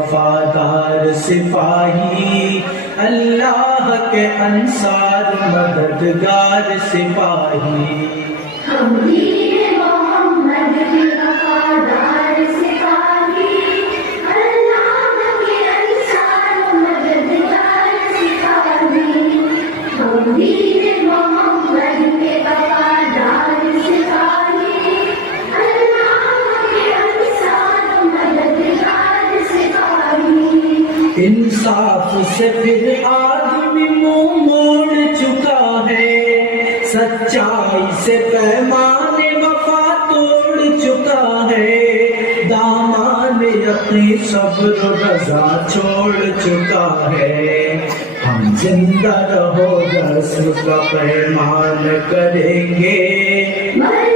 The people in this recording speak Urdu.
وفادار سپاہی اللہ کے انصار مددگار سپاہی، ہم دین محمد کے وفادار سپاہی، اللہ کے انصار مددگار سپاہی، ہم دین محمد کے وفادار سپاہی، اللہ کے انصار مددگار سپاہی۔ انصاف سے پھر آدمی منہ موڑ چکا ہے، سچائی سے پیمان وفا توڑ چکا ہے، دامان اپنی صبر و رضا چھوڑ چکا ہے، ہم زندہ رہو رسم کا پیمان کریں گے، مر